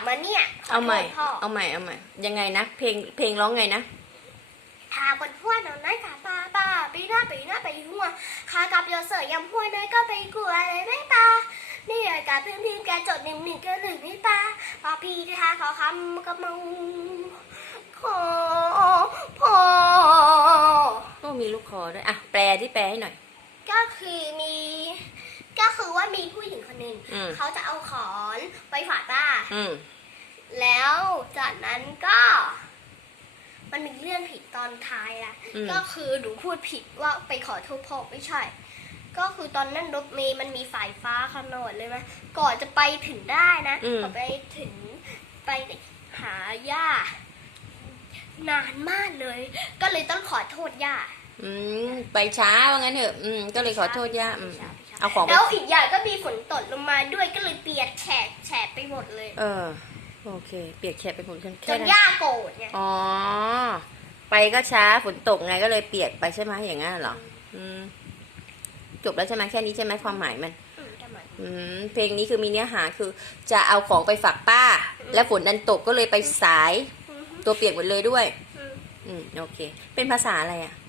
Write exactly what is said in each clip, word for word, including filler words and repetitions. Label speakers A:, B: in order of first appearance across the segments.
A: มาเนี่ย
B: เอาใหม่
A: พ่อ
B: เอาใหม่เอาใหม่ยังไงนะเพลงเพลงร้องไงนะ
A: ทาบนหัวหนอนน้อยขาปลาปลาปีหน้าปีหน้าไปหัวขากับโยเสยยำหัวน้อยก็ไปกลัวอะไรไม่ปลานี่อากาศพื้นที่แกจดหนึ่งหนึ่งก็หนึ่งไม่ปลาพอพี่ทาขอคำก็มึงขอพอ
B: ก็มีลูกคอด้วยอ่ะแปลที่แปลให้หน่อย
A: ก็คือมีก็คือว่ามีผู้หญิงคนหนึ่ง
B: อืม
A: เขาจะเอาขอนไปฝากป้า
B: อืม
A: แล้วจากนั้นก็ มันมีเรื่องผิดตอนท้ายอะ
B: อืม
A: ก็คือหนูพูดผิดว่าไปขอโทษพ่อไม่ใช่ ก็คือตอนนั้นรถเมย์มันมีสายฟ้าขนาดเลยไหมก่อนจะไปถึงได้นะก่อนไปถึงไปหาย่านานมากเลย ก็เลยต้องขอโทษย่า
B: อืมไปช้าว่างั้นเถอะอืมก็เลยขอโทษย่าอืม
A: ไปช้ไปช้
B: เอาของไป
A: แล้วอีกอย่างก็มีฝนตกลงมาด้วยก็เลยเปียกแฉะแฉะไปหมดเลย
B: เออโอเค เปียกแฉะไปหมดแค่
A: จ
B: แค่
A: น
B: นั้น
A: ย่าโกรธไง
B: อ๋อไปก็ช้าฝนตกไงก็เลยเปียกไปใช่ไหมอย่างนั้นเหรออืมจบแล้วใช่ไหมแค่นี้ใช่ไหมความหมายมัน
A: อืมทำไม
B: อืมเพลงนี้คือมีเนื้อหาคือ จะเอาของไปฝากป้า และฝนดันตกก็เลยไปสาย
A: อืม
B: ตัวเปียกหมดเลยด้วย
A: อืม
B: อืมโอเค เป็นภาษาอะไรอ่ะ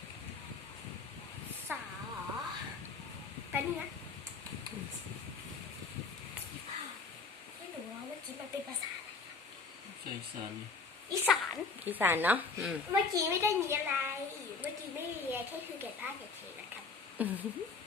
A: สาวเหรอแป๊บนึงนะที่หนูว่าเมื่อกี้มันเป็นภาษาอะไร
C: ใช่สาร
A: อีสาน
B: อีสานเนาะอืม
A: เมื่อกี้ไม่ได้มีอะไร เมื่อกี้ไม่มีอะไรแค่คือเก็บผ้าเฉยๆนะครับ